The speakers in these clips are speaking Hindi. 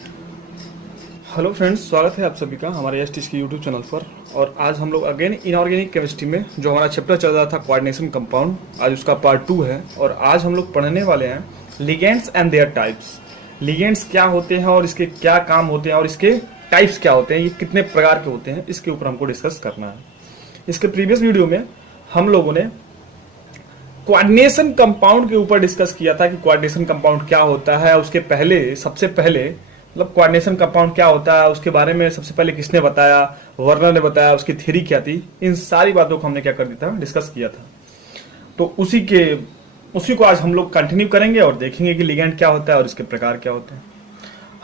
हेलो फ्रेंड्स, स्वागत है आप सभी का हमारे एस की यूट्यूब चैनल पर। और आज हम लोग अगेन इनऑर्गेनिक केमिस्ट्री में जो हमारा चैप्टर चल रहा था कोऑर्डिनेशन कंपाउंड, आज उसका पार्ट 2 है। और आज हम लोग पढ़ने वाले हैं ligands and there types. Ligands क्या होते हैं और इसके क्या काम होते हैं और इसके टाइप्स क्या होते हैं, ये कितने प्रकार के होते हैं, इसके ऊपर हमको डिस्कस करना है। इसके प्रीवियस वीडियो में हम लोगों ने कोऑर्डिनेशन कंपाउंड के ऊपर डिस्कस किया था कि कोऑर्डिनेशन कंपाउंड क्या होता है। उसके पहले सबसे पहले मतलब कोऑर्डिनेशन कंपाउंड क्या होता है उसके बारे में सबसे पहले किसने बताया, वर्नर ने बताया, उसकी थ्योरी क्या थी, इन सारी बातों को हमने क्या कर दिया था, डिस्कस किया था। तो उसी को आज हम लोग कंटिन्यू करेंगे और देखेंगे कि लिगेंड क्या होता है और इसके प्रकार क्या होते हैं।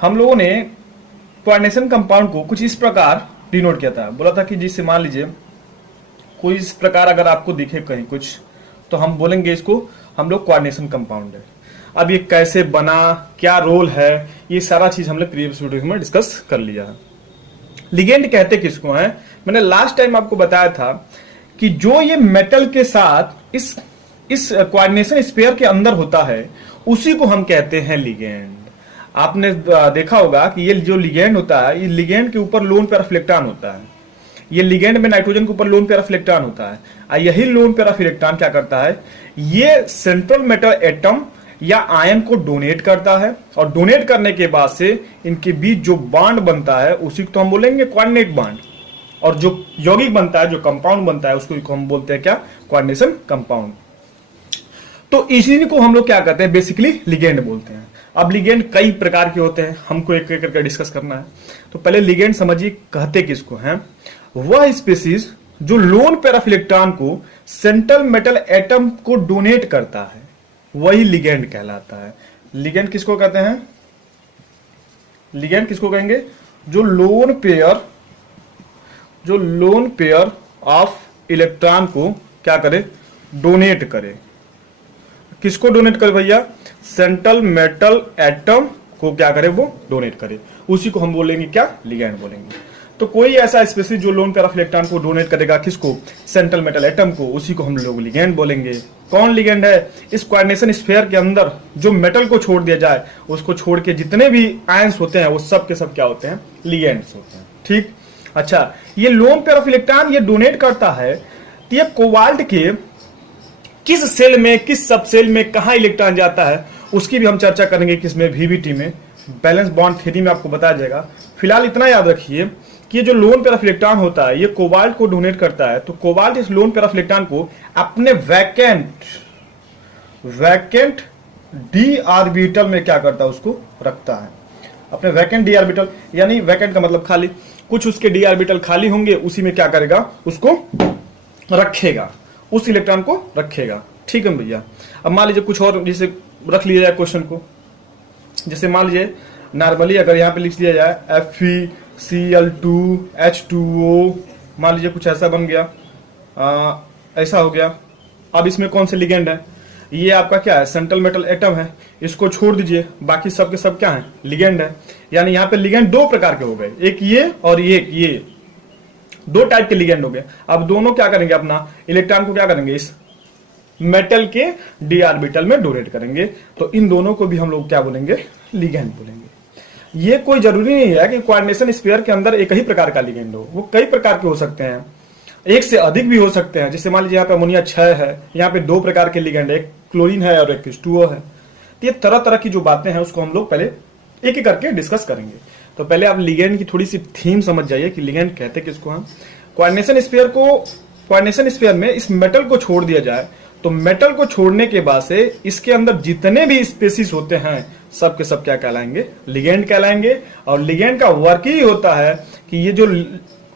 हम लोगों ने कोऑर्डिनेशन कंपाउंड को कुछ इस प्रकार डिनोट किया था, बोला था कि जिससे मान लीजिए कोई इस प्रकार अगर आपको दिखे कहीं कुछ, तो हम बोलेंगे इसको हम लोग कोऑर्डिनेशन कंपाउंड है। अब ये कैसे बना, क्या रोल है, ये सारा चीज हमने प्रीवियस वीडियो में डिस्कस कर लिया है। लिगेंड कहते किसको हैं, मैंने लास्ट टाइम आपको बताया था कि जो ये मेटल के साथ इस कोऑर्डिनेशन स्फीयर के अंदर होता है उसी को हम कहते हैं लिगेंड। आपने देखा होगा कि ये जो लिगेंड होता है, ये लिगेंड के ऊपर लोन पैराफिलेक्टान होता है। ये लिगेंड में नाइट्रोजन के ऊपर लोन पैराफिलेक्टान होता है और यही लोन पैराफिलेक्टान क्या करता है, ये सेंट्रल मेटल एटम या आयन को डोनेट करता है और डोनेट करने के बाद से इनके बीच जो बॉन्ड बनता है उसी को तो हम बोलेंगे कोऑर्डिनेट बॉन्ड। और जो यौगिक बनता है, जो कंपाउंड बनता है, उसको हम बोलते हैं क्या, कोऑर्डिनेशन कंपाउंड। तो इसी को हम लोग क्या कहते हैं, बेसिकली लिगेंड बोलते हैं। अब लिगेंड कई प्रकार के होते हैं, हमको एक एक करके डिस्कस करना है। तो पहले लिगेंड समझिए कहते किसको हैं, वह स्पीसीज जो लोन पैराफिलेक्टान को सेंट्रल मेटल एटम को डोनेट करता है वही लिगेंड कहलाता है। लिगेंड किसको कहते हैं, लिगेंड किसको कहेंगे, जो लोन पेयर ऑफ इलेक्ट्रॉन को क्या करे, डोनेट करे। किसको डोनेट करे भैया, सेंट्रल मेटल एटम को क्या करे, वो डोनेट करे, उसी को हम बोलेंगे क्या, लिगेंड बोलेंगे। तो कोई ऐसा स्पेसीज जो लोन पैराफिलेक्टान को डोनेट करेगा, किसको, सेंट्रल मेटल एटम को, उसी को हम लोग लिगेंड बोलेंगे। कौन लिगेंड है, इस कोऑर्डिनेशन स्फीयर के अंदर जो मेटल को छोड़ दिया जाए, उसको छोड़ के जितने भी आयंस होते हैं वो सब के सब क्या होते हैं, लिगेंड्स होते हैं। ठीक, अच्छा, ये लोन पैराफिलेक्टान ये डोनेट करता है, तो ये कोबाल्ट के किस सेल में, किस सब सेल में कहां इलेक्ट्रॉन जाता है उसकी भी हम चर्चा करेंगे, किसमें, वीवीटी में, बैलेंस बॉन्ड थ्योरी में आपको बताया जाएगा। फिलहाल इतना याद रखिए कि ये जो लोन पैराफिलेक्टान होता है ये कोबाल्ट को डोनेट करता है, तो कोबाल्ट इस लोन पैराफिलेक्टान को अपने वैकेंट डी ऑर्बिटल में क्या करता है, उसको रखता है अपने वैकेंट डी ऑर्बिटल, यानी वैकेंट का मतलब खाली, कुछ उसके डी ऑर्बिटल खाली होंगे, उसी में क्या करेगा, उसको रखेगा, उस इलेक्ट्रॉन को रखेगा। ठीक है भैया। अब मान लीजिए कुछ और जैसे रख लिया जाए क्वेश्चन को, जैसे मान लीजिए नॉर्मली अगर यहां पे लिख लिया जाए FeCl2H2O, मान लीजिए कुछ ऐसा बन गया, ऐसा हो गया। अब इसमें कौन से लिगेंड है, ये आपका क्या है, सेंट्रल मेटल एटम है, इसको छोड़ दीजिए, बाकी सब के सब क्या है, लिगेंड है। यानी यहाँ पे लिगेंड दो प्रकार के हो गए, एक ये और ये दो टाइप के लिगेंड हो गए। अब दोनों क्या करेंगे, अपना इलेक्ट्रॉन को क्या करेंगे, इस मेटल के डी ऑर्बिटल में डोनेट करेंगे, तो इन दोनों को भी हम लोग क्या बोलेंगे, लिगेंड बोलेंगे। ये कोई जरूरी नहीं है कि कोऑर्डिनेशन स्फीयर के अंदर एक ही प्रकार का लिगेंड हो, वो कई प्रकार के हो सकते हैं, एक से अधिक भी हो सकते हैं। जैसे मान लीजिए यहाँ पे अमोनिया 6 है, यहाँ पे दो प्रकार के लिगेंड है, एक क्लोरीन है और एक H2O है। तो ये तरह तरह की जो बातें हैं उसको हम लोग पहले एक एक करके डिस्कस करेंगे। तो पहले आप लिगेंड की थोड़ी सी थीम समझ जाइए कि लिगेंड कहते किसको हम। कोऑर्डिनेशन स्फीयर में इस मेटल को छोड़ दिया जाए, तो मेटल को छोड़ने के बाद से इसके अंदर जितने भी स्पेसीज होते हैं सब के सब क्या कहलाएंगे, लिगेंड कहलाएंगे। और लिगेंड का वर्क ही होता है कि ये जो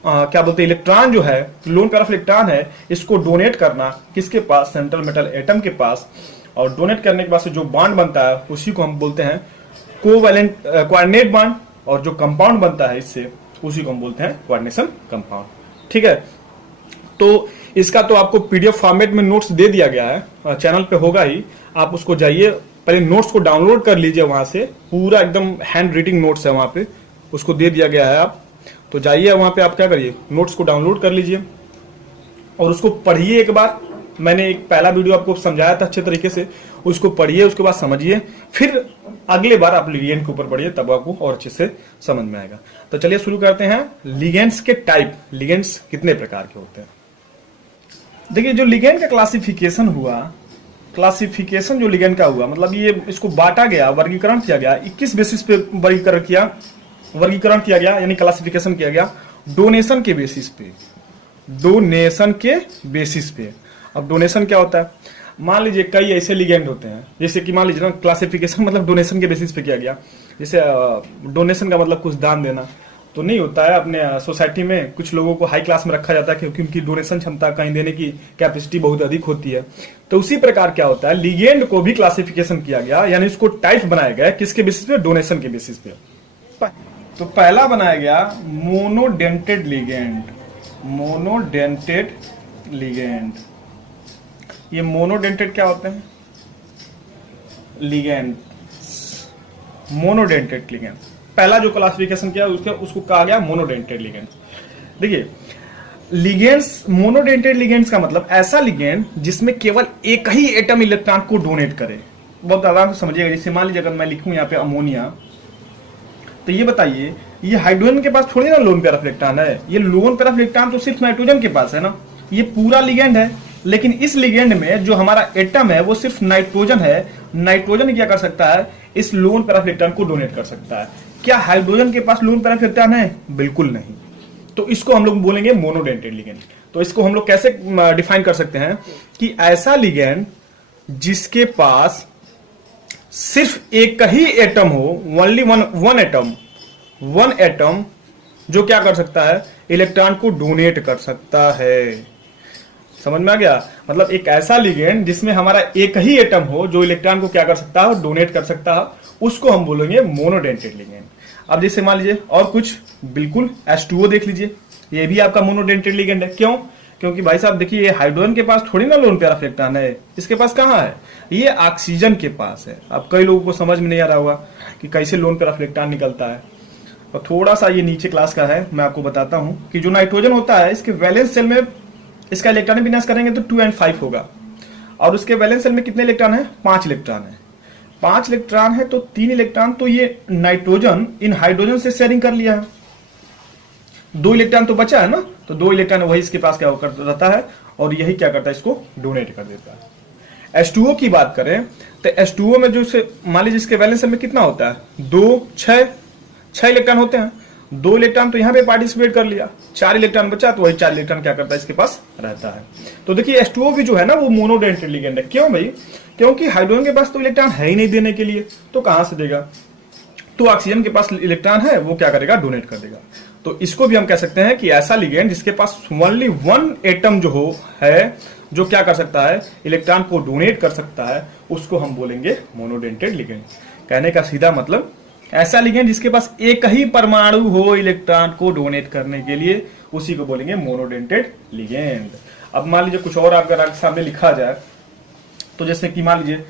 क्या बोलते हैं, इलेक्ट्रॉन जो है, लोन पैराफिलेक्टान है, इसको डोनेट करना किसके पास, सेंट्रल मेटल एटम के पास, और डोनेट करने के बाद से जो बॉन्ड बनता है उसी को हम बोलते हैं कोवैलेंट कोऑर्डिनेट बॉन्ड, और जो कंपाउंड बनता है इससे उसी को हम बोलते हैं कोऑर्डिनेशन कंपाउंड। ठीक है, तो इसका तो आपको पीडीएफ फॉर्मेट में नोट्स दे दिया गया है, चैनल पे होगा ही, आप उसको जाइए, पहले नोट्स को डाउनलोड कर लीजिए, वहां से पूरा एकदम हैंड राइटिंग नोट्स है, वहां पे उसको दे दिया गया है। आप तो जाइए वहां पे, आप क्या करिए, नोट्स को डाउनलोड कर लीजिए और उसको पढ़िए एक बार, मैंने एक पहला वीडियो आपको समझाया था अच्छे तरीके से, उसको पढ़िए, उसके बाद समझिए, फिर अगले बार आप लिगेंड के ऊपर पढ़िए, तब आपको और अच्छे से समझ में आएगा। तो चलिए शुरू करते हैं। लिगेंड्स के टाइप, लिगेंड्स कितने प्रकार के होते हैं। देखिए जो लिगेंड का क्लासिफिकेशन हुआ, क्लासिफिकेशन जो लिगेंड का हुआ, मतलब ये इसको बांटा गया, वर्गीकरण किया गया, 21 बेसिस पे वर्गीकरण किया गया, यानी क्लासिफिकेशन किया गया डोनेशन के बेसिस पे, डोनेशन के बेसिस पे। अब डोनेशन क्या होता है, मान लीजिए कई ऐसे लिगेंड होते हैं, जैसे कि मान लीजिए ना क्लासिफिकेशन मतलब डोनेशन के बेसिस पे किया गया। जैसे डोनेशन का मतलब कुछ दान देना तो नहीं होता है। अपने सोसाइटी में कुछ लोगों को हाई क्लास में रखा जाता है क्योंकि उनकी डोनेशन क्षमता कहीं देने की कैपेसिटी बहुत अधिक होती है। तो उसी प्रकार क्या होता है, लिगेंड को भी क्लासिफिकेशन किया गया, यानी इसको टाइप बनाया गया किसके बेसिस पे, डोनेशन के बेसिस पे। तो पहला बनाया गया मोनोडेंटेड लिगेंड, मोनोडेंटेड लिगेंड। ये मोनोडेंटेड क्या होते हैं, लिगेंड, मोनोडेंटेड लिगेंड। पहला जो क्लासिफिकेशन किया उसको कहा गया मोनोडेंटेड लिगेंड। देखिए लिगेंड्स, मोनोडेंटेड लिगेंड्स का मतलब ऐसा लिगेंड जिसमें केवल एक ही एटम इलेक्ट्रॉन को डोनेट करे। बहुत आराम से समझिएगा। जैसे मान लीजिए अगर मैं लिखूं यहाँ पे अमोनिया, तो ये बताइए ये हाइड्रोजन के पास थोड़ी ना लोन पेयर ऑफ इलेक्ट्रॉन है, ये लोन पेयर ऑफ इलेक्ट्रॉन तो सिर्फ नाइट्रोजन के पास है ना। ये पूरा लिगेंड है, लेकिन इस लिगेंड में जो हमारा एटम है वो सिर्फ नाइट्रोजन है। नाइट्रोजन क्या कर सकता है, इस लोन पेयर ऑफ इलेक्ट्रॉन को डोनेट कर सकता है। क्या हाइड्रोजन के पास लोन पेयर ऑफ इलेक्ट्रॉन है, बिल्कुल नहीं। तो इसको हम लोग बोलेंगे मोनोडेंटेड लिगेंड। तो इसको हम लोग कैसे डिफाइन कर सकते हैं कि ऐसा लिगेंड जिसके पास सिर्फ एक ही एटम हो, ओनली वन एटम जो क्या कर सकता है, इलेक्ट्रॉन को डोनेट कर सकता है। समझ में आ गया, मतलब एक ऐसा लिगेंड जिसमें हमारा एक ही एटम हो जो इलेक्ट्रॉन को क्या कर सकता है, डोनेट कर सकता है, उसको हम बोलेंगे मोनोडेंटेड लिगेंड। अब जैसे मान लीजिए और कुछ, बिल्कुल H2O देख लीजिए, ये भी आपका मोनोडेंटेड लिगेंड है। क्यों, क्योंकि भाई साहब देखिए ये हाइड्रोजन के पास थोड़ी ना लोन पेयर ऑफ इलेक्ट्रॉन है, इसके पास कहाँ है, ये ऑक्सीजन के पास है। अब कई लोगों को समझ में नहीं आ रहा होगा कि कैसे लोन पेयर ऑफ इलेक्ट्रॉन निकलता है, और थोड़ा सा ये नीचे क्लास का है, मैं आपको बताता हूं कि जो नाइट्रोजन होता है इसके वैलेंस सेल में इसका इलेक्ट्रॉन विन्यास करेंगे तो 2 और 5 होगा, और उसके वैलेंस सेल में कितने इलेक्ट्रॉन है, 5 इलेक्ट्रॉन है। 5 इलेक्ट्रॉन है तो 3 इलेक्ट्रॉन तो ये नाइट्रोजन इन हाइड्रोजन से शेयरिंग कर लिया है, 2 इलेक्ट्रॉन तो बचा है ना, तो 2 इलेक्ट्रॉन वही इसके पास क्या रहता है, और यही क्या करता है, इसको डोनेट कर देता है। H2O की बात करें तो H2O में जो मान लीजिए इसके वैलेंस सेल में कितना होता है, 2, 6 इलेक्ट्रॉन होते हैं। 2 इलेक्ट्रॉन तो यहाँ पे पार्टिसिपेट कर लिया, 4 इलेक्ट्रॉन बचा, तो वही 4 इलेक्ट्रॉन क्या करता है, इसके पास रहता है। तो देखिए H2O भी जो है ना वो मोनोडेंटेड लिगेंड है। क्यों भाई, क्योंकि हाइड्रोजन के पास तो इलेक्ट्रॉन है ही नहीं देने के लिए, तो कहां से देगा, तो ऑक्सीजन के पास इलेक्ट्रॉन है, वो क्या करेगा, डोनेट कर देगा। तो इसको भी हम कह सकते हैं कि ऐसा लिगेंड जिसके पास ओनली वन एटम जो है, जो क्या कर सकता है, इलेक्ट्रॉन को डोनेट कर सकता है, उसको हम बोलेंगे मोनोडेंटेड लिगेंड। कहने का सीधा मतलब ऐसा लिगेंड जिसके पास एक ही परमाणु हो इलेक्ट्रॉन को डोनेट करने के लिए, उसी को बोलेंगे मोनोडेंटेड लिगेंड। अब मान लीजिए कुछ और अगर आपके सामने लिखा जाए, तो जैसे कि मान लीजिए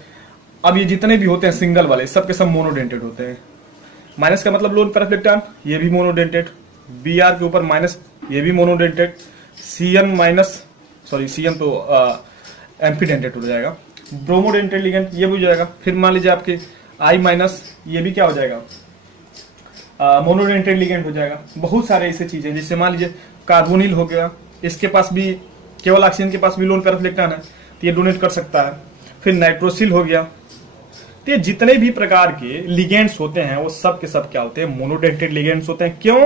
अब ये जितने भी होते हैं सिंगल वाले, सब के सब मोनोडेंटेड होते हैं। माइनस का मतलब लोन पेयर ऑफ इलेक्ट्रॉन, ये भी मोनोडेंटेड। Br के ऊपर माइनस, ये भी monodentate. Cn minus, sorry Cn तो एम्फीडेंटेड हो जाएगा। ब्रोमोडेंटेड लिगेंड, ये भी हो जाएगा। फिर मान लीजिए आपके I माइनस, ये भी क्या हो जाएगा, मोनोडेंटेड लिगेंड हो जाएगा। बहुत सारे ऐसे चीजें, जैसे मान लीजिए कार्बोनिल हो गया, इसके पास भी केवल ऑक्सीजन के पास भी लोन पेयर ऑफ इलेक्ट्रॉन है, तो ये डोनेट कर सकता है। फिर नाइट्रोसिल हो गया। तो ये जितने भी प्रकार के लिगेंड्स होते हैं वो सब के सब क्या होते हैं, मोनोडेंटेड लिगेंड्स होते हैं। क्यों,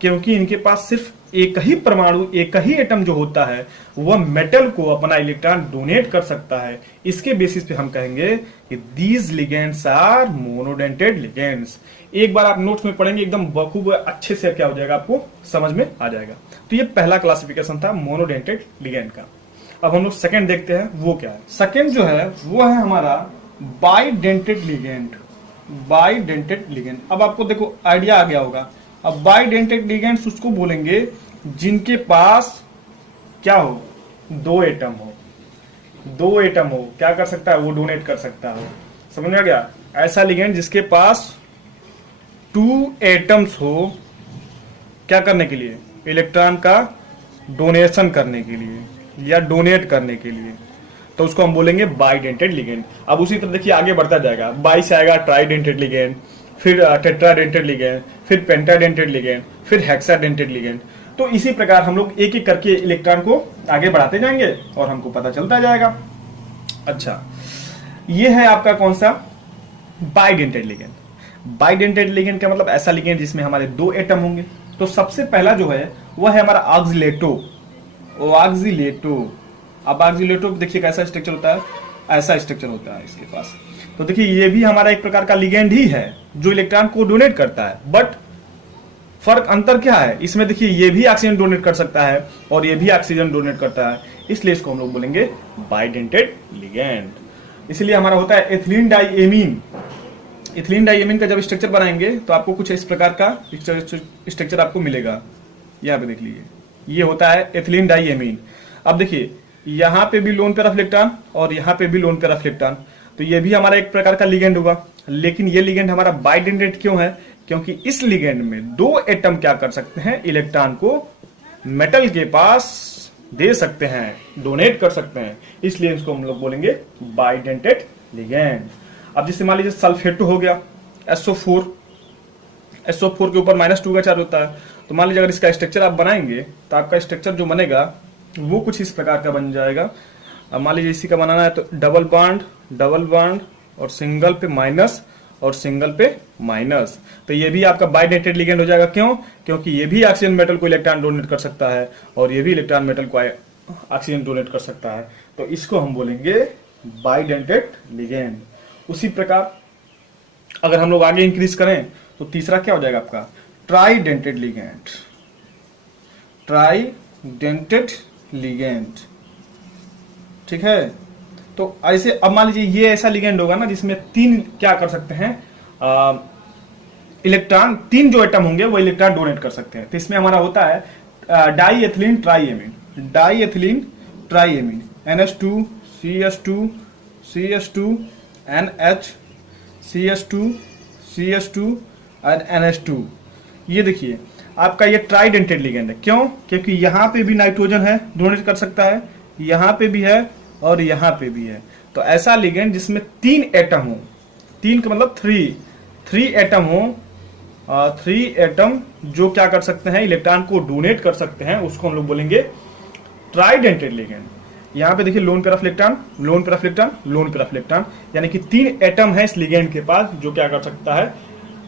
क्योंकि इनके पास सिर्फ एक ही परमाणु, एक ही एटम जो होता है, वह मेटल को अपना इलेक्ट्रॉन डोनेट कर सकता है। इसके बेसिस पे हम कहेंगे कि these ligands are monodentated ligands. एक बार आप नोट्स में पढ़ेंगे, एकदम बखूब अच्छे से क्या हो जाएगा, आपको समझ में आ जाएगा। तो ये पहला क्लासिफिकेशन था मोनोडेंटेड लिगेंड का। अब हम लोग सेकंड देखते हैं, वो क्या है। सेकंड जो है वो है हमारा बाइडेंटेड लिगेंड। बाइडेंटेड लिगेंड, अब आपको देखो आइडिया आ गया होगा। अब बाइडेंटेड लिगेंड्स उसको बोलेंगे जिनके पास क्या हो, 2 एटम हो। 2 एटम हो, क्या कर सकता है, वो डोनेट कर सकता हो। समझ में आ गया, ऐसा लिगेंड जिसके पास 2 एटम्स हो, क्या करने के लिए, इलेक्ट्रॉन का डोनेशन करने के लिए या डोनेट करने के लिए। तो उसको हम बोलेंगे बाइडेंटेड लिगेंड। अब उसी तरह देखिए आगे बढ़ता जाएगा, बाई से आएगा ट्राइडेंटेड लिगेंड, फिर टेट्राडेंटेड लिगेंड, फिर पेंटाडेंटेड लिगेंड, फिर हेक्साडेंटेड लिगेंड। तो इसी प्रकार हम लोग एक एक करके इलेक्ट्रॉन को आगे बढ़ाते जाएंगे और हमको पता चलता जाएगा। अच्छा, ये है आपका कौन सा, बाइडेंटेड लिगेंड। बाइडेंटेड लिगेंड का मतलब ऐसा लिगेंड जिसमें हमारे दो एटम होंगे। तो सबसे पहला जो है वह है हमारा ऑक्सिलेटो। अब ऑक्सिलेटो देखिए कैसा स्ट्रक्चर होता है, ऐसा स्ट्रक्चर होता है इसके पास। तो देखिए ये भी हमारा एक प्रकार का लिगेंड ही है जो इलेक्ट्रॉन को डोनेट करता है, बट फर्क अंतर क्या है इसमें, देखिए ये भी ऑक्सीजन डोनेट कर सकता है और ये भी ऑक्सीजन डोनेट करता है, इसलिए इसको हम लोग बोलेंगे बाइडेंटेड लिगेंड। इसलिए हमारा होता है एथिलीन डाइएमीन। एथिलीन डाइएमीन का जब स्ट्रक्चर बनाएंगे तो आपको कुछ इस प्रकार का स्ट्रक्चर आपको मिलेगा। यहाँ पे देख लीजिए, ये होता है एथिलीन डाइएमीन। अब देखिए यहाँ पे भी लोन पेयर ऑफ इलेक्ट्रॉन और यहाँ पे भी लोन पेयर ऑफ इलेक्ट्रॉन, तो ये भी हमारा एक प्रकार का लिगेंड होगा। लेकिन ये लिगेंड हमारा बाइडेंटेड क्यों है, क्योंकि इस लिगेंड में दो एटम क्या कर सकते हैं, इलेक्ट्रॉन को मेटल के पास दे सकते हैं, डोनेट कर सकते हैं, इसलिए इसको हम लोग बोलेंगे बाइडेंटेड लिगेंड। अब जैसे मान लीजिए सल्फेटो हो गया, SO4 के ऊपर -2 का चार्ज होता है। तो मान लीजिए अगर इसका स्ट्रक्चर आप बनाएंगे तो आपका स्ट्रक्चर जो बनेगा वो कुछ इस प्रकार का बन जाएगा। अब मान लीजिए इसी का बनाना है तो डबल बॉन्ड और सिंगल पे माइनस और सिंगल पे माइनस, तो ये भी आपका बाइडेंटेड लिगेंड हो जाएगा। क्यों, क्योंकि ये भी ऑक्सीजन मेटल को इलेक्ट्रॉन डोनेट कर सकता है और ये भी इलेक्ट्रॉन मेटल को ऑक्सीजन डोनेट कर सकता है, तो इसको हम बोलेंगे बाइडेंटेड लिगेंड। उसी प्रकार अगर हम लोग आगे इंक्रीज करें तो तीसरा क्या हो जाएगा आपका, ट्राइडेंटेड लिगेंड। ठीक है, तो ऐसे अब मान लीजिए ये ऐसा लिगेंड होगा ना जिसमें तीन क्या कर सकते हैं, इलेक्ट्रॉन, तीन जो एटम होंगे वो इलेक्ट्रॉन डोनेट कर सकते हैं। तो इसमें हमारा होता है diethylene ट्राइएमीन NH2 CH2 NH CH2 और NH2। ये देखिए आपका ये ट्राइडेंटेड लिगेंड है। क्यों, क्योंकि यहाँ पे भी नाइट्रोजन है, डोनेट कर सकता है, यहाँ पे भी है और यहाँ पे भी है। तो ऐसा लिगेंड जिसमें तीन एटम हो, तीन का मतलब थ्री एटम हो, 3 एटम जो क्या कर सकते हैं, इलेक्ट्रॉन को डोनेट कर सकते हैं, उसको हम लोग बोलेंगे ट्राइडेंटेड लिगेंड। यहाँ पे देखिए लोन पेयर ऑफ इलेक्ट्रॉन, यानी कि 3 एटम है इस लिगेंड के पास जो क्या कर सकता है,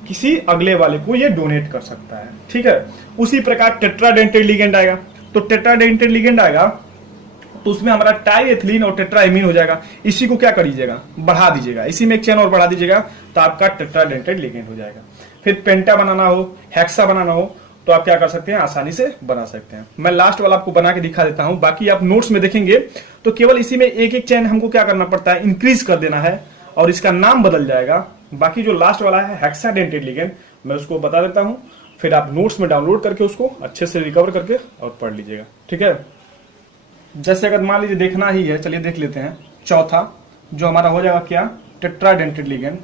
किसी अगले वाले को ये डोनेट कर सकता है। ठीक है, उसी प्रकार टेट्राडेंटेड लिगेंड आएगा। तो टेट्राडेंटेड लिगेंड आएगा तो उसमें हमारा टाइएथिलीन और टेट्राएमीन हो जाएगा। इसी को क्या कर दीजिएगा, बढ़ा दीजिएगा, इसी में एक चेन और बढ़ा दीजिएगा तो आपका टेट्राडेंटेड लिगेंड हो जाएगा। फिर पेंटा बनाना हो, हेक्सा बनाना हो तो आप क्या कर सकते हैं, आसानी से बना सकते हैं। मैं लास्ट वाला आपको बना के दिखा देता हूं, बाकी आप नोट्स में देखेंगे तो केवल इसी में एक एक चेन हमको क्या करना पड़ता है, इंक्रीज कर देना है और इसका नाम बदल जाएगा। बाकी जो लास्ट वाला है हेक्साडेंटेड लिगेंड, मैं उसको बता देता हूं, फिर आप नोट्स में डाउनलोड करके उसको अच्छे से रिकवर करके और पढ़ लीजिएगा। ठीक है, जैसे अगर मान लीजिए देखना ही है, चलिए देख लेते हैं। चौथा जो हमारा हो जाएगा क्या, टेट्राडेंटेड लिगेंड।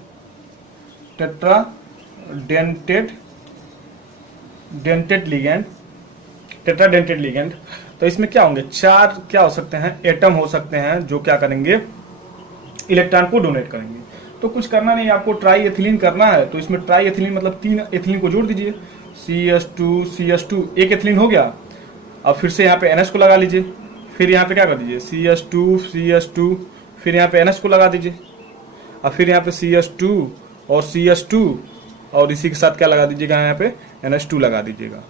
तो इसमें क्या होंगे, 4 क्या हो सकते हैं, एटम हो सकते हैं जो क्या करेंगे, इलेक्ट्रॉन को डोनेट करेंगे। तो कुछ करना नहीं, आपको ट्राइएथिलीन करना है तो इसमें ट्राइएथिलीन मतलब 3 एथिलीन को जोड़ दीजिए, CH2 एक एथिलीन हो गया। अब फिर से यहाँ पे NH को लगा लीजिए, फिर यहाँ पे क्या कर दीजिए CH2, फिर यहाँ पे NH को लगा दीजिए, अब फिर यहाँ पे CH2 और इसी के साथ क्या लगा दीजिएगा, यहाँ पे NH2 लगा दीजिएगा।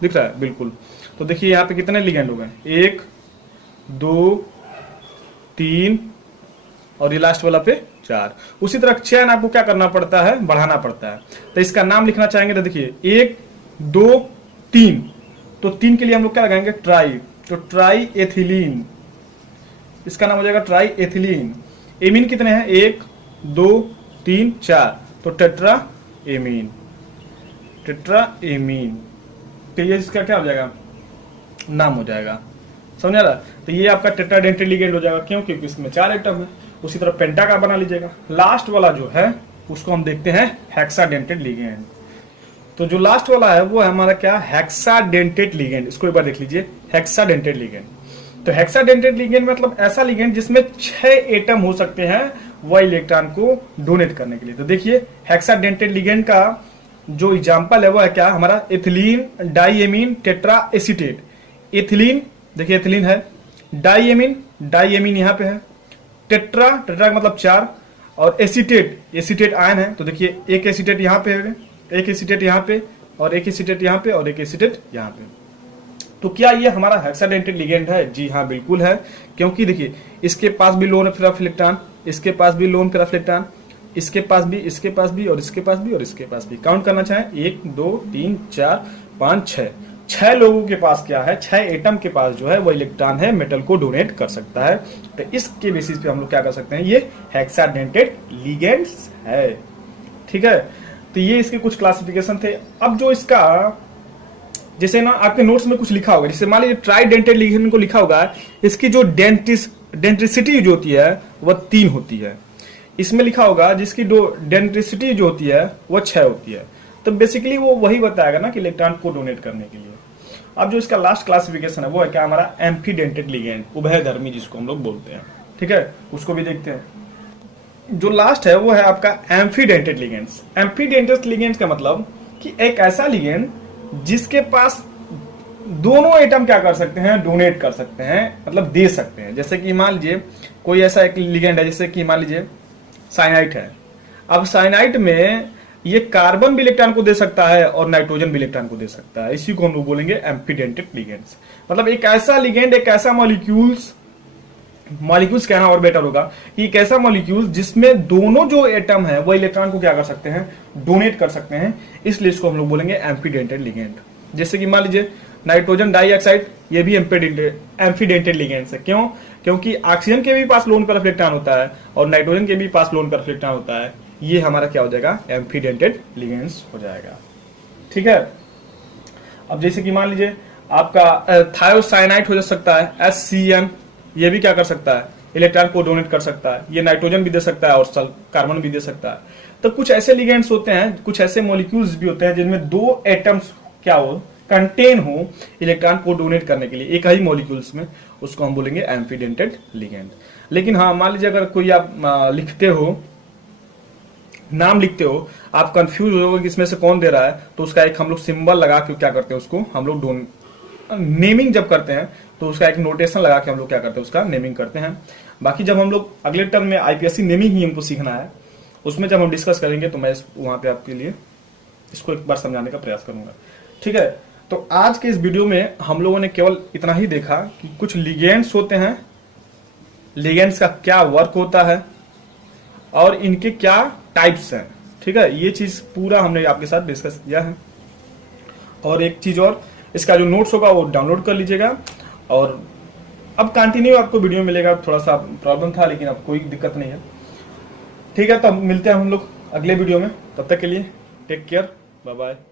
दिख रहा है बिल्कुल। तो देखिए यहाँ पे कितने लिगेंड हो गए, 1 2 3 और ये लास्ट वाला पे 4। उसी तरह चेन आपको क्या करना पड़ता है, बढ़ाना पड़ता है। तो इसका नाम लिखना चाहेंगे तो देखिए 1 2 3, तो 3 के लिए हम लोग क्या लगाएंगे, ट्राई, तो ट्राइएथिलीन, इसका नाम हो जाएगा ट्राइएथिलीन। एमीन कितने हैं, 1 2 3 4, तो टेट्राएमीन। तो ये इसका क्या हो जाएगा, नाम हो जाएगा, समझ रहा। तो ये आपका टेट्राडेंटेड लिगेंड हो जाएगा। क्यों, क्योंकि इसमें 4 एटम है। उसी तरह पेंटा का बना लीजिएगा। लास्ट वाला जो है उसको हम देखते हैं हेक्साडेंटेड लिगेंड। तो जो लास्ट वाला है वो है हमारा क्या, हेक्साडेंटेड लिगेंड। इसको एक बार देख लीजिए, हेक्साडेंटेड लिगेंड। तो हेक्साडेंटेट लिगेंड मतलब ऐसा लिगेंड जिसमें 6 एटम हो सकते हैं वह इलेक्ट्रॉन को डोनेट करने के लिए। तो देखिए हेक्साडेंटेट लिगेंड का जो एग्जांपल है वो है क्या, हमारा ethylene diamine tetra acetate. Ethylene, देखिए एथिलीन है, डाइएमीन, डाइएमीन यहां पे है, टेट्रा, टेट्रा का मतलब 4, और एसीटेट, एसीटेट आयन है। तो देखिए एक एसीटेट यहां पे है, एक एसीटेट यहां पे, और एक एसीटेट यहां पे, और एक एसीटेट यहां पे। तो क्या ये हमारा हेक्साडेंटेट लिगेंड है? जी हाँ बिल्कुल है, क्योंकि देखिए इसके पास भी लोन पेयर ऑफ इलेक्ट्रॉन, इसके पास भी लोन पेयर ऑफ इलेक्ट्रॉन, इसके पास भी, इसके पास भी, और इसके पास भी, और इसके पास भी। काउंट करना चाहें 1 2 3 4 5 6, 6 लोगों के पास क्या है, 6 एटम के पास जो है वो इलेक्ट्रॉन है, मेटल को डोनेट कर सकता है। तो इसके बेसिस पे हम लोग क्या कर सकते हैं, ये हेक्साडेंटेट लिगेंड्स है। ठीक है, तो ये इसके कुछ क्लासिफिकेशन थे। अब जो इसका, जैसे ना आपके नोट्स में कुछ लिखा होगा, जैसे मान लीजिए ट्राइडेंटेट लिगेंड को लिखा होगा, इसकी जो डेंटिसिटी जो होती है वह 3 होती है। इसमें लिखा होगा जिसकी डेंटिसिटी जो होती है वह 6 होती है। तो बेसिकली वो वही बताएगा ना कि इलेक्ट्रॉन को डोनेट करने के लिए। अब जो इसका लास्ट क्लासिफिकेशन है वो है क्या, हमारा एम्फीडेंटेट लिगेंड, उभयधर्मी जिसको हम लोग बोलते हैं। ठीक है, उसको भी देखते हैं। जो लास्ट है वो है आपका एम्फीडेंटेट लिगेंड्स। एम्फीडेंटेट लिगेंड्स का मतलब कि एक ऐसा लिगेंड जिसके पास दोनों एटम क्या कर सकते हैं, डोनेट कर सकते हैं, मतलब दे सकते हैं। जैसे कि मान लीजिए कोई ऐसा एक लिगेंड है, जैसे कि मान लीजिए साइनाइड है। अब साइनाइड में ये कार्बन भी इलेक्ट्रॉन को दे सकता है और नाइट्रोजन भी इलेक्ट्रॉन को दे सकता है। इसी को हम लोग बोलेंगे एम्फीडेंटेट लिगेंड्स। मतलब एक ऐसा लिगेंड, एक ऐसा मॉलिक्यूल्स कहना और बेटर होगा कि एक ऐसा मॉलिक्यूल जिसमें दोनों जो एटम है वो इलेक्ट्रॉन को क्या कर सकते हैं, डोनेट कर सकते हैं। इसलिए इसको हम लोग बोलेंगे एम्फीडेंटेट लिगेंड। जैसे कि मान लीजिए नाइट्रोजन डाइऑक्साइड, ये भी एम्फीडेंटेट लिगेंड है। क्यों? क्योंकि ऑक्सीजन के भी पास लोन पेयर ऑफ इलेक्ट्रॉन होता है और नाइट्रोजन के भी पास लोन पेयर ऑफ इलेक्ट्रॉन होता है। ये हमारा क्या हो जाएगा, एम्फीडेंटेट लिगेंड्स हो जाएगा। ठीक है, अब जैसे कि मान लीजिए आपका थायोसाइनाइड हो सकता है, HCN, ये भी क्या कर सकता है, इलेक्ट्रॉन को डोनेट कर सकता है। ये नाइट्रोजन भी दे सकता है और कार्बन भी दे सकता है। तो कुछ ऐसे लिगेंड्स होते हैं, कुछ ऐसे मॉलिक्यूल्स भी होते हैं जिनमें 2 एटम्स क्या हो, कंटेन हो इलेक्ट्रॉन को डोनेट करने के लिए, एक ही मॉलिक्यूल्स में, उसको हम बोलेंगे एम्फीडेंटेट लिगेंड। लेकिन हाँ, मान लीजिए अगर कोई आप लिखते हो, नाम लिखते हो, आप कंफ्यूज हो कि इसमें से कौन दे रहा है, तो उसका एक हम लोग सिंबल लगा के क्या करते हैं, उसको हम लोग नेमिंग जब करते हैं तो उसका एक नोटेशन लगा के हम लोग क्या करते हैं, उसका नेमिंग करते हैं। बाकी जब हम लोग अगले टर्म में आईपीएससी नेमिंग ही हमको सीखना है, उसमें जब हम डिस्कस करेंगे तो मैं वहां पे आपके लिए इसको एक बार समझाने का प्रयास करूंगा। ठीक है, तो आज के इस वीडियो में हम लोगों ने केवल इतना ही देखा कि कुछ लिगेंड्स होते हैं, लिगेंड्स का क्या वर्क होता है और इनके क्या टाइप्स हैं। ठीक है, ये चीज पूरा हमने आपके साथ डिस्कस किया है। और एक चीज और, इसका जो नोट्स होगा वो डाउनलोड कर लीजिएगा। और अब कंटिन्यू आपको वीडियो मिलेगा, थोड़ा सा प्रॉब्लम था लेकिन अब कोई दिक्कत नहीं है। ठीक है, तो मिलते हैं हम लोग अगले वीडियो में, तब तक के लिए टेक केयर, बाय बाय।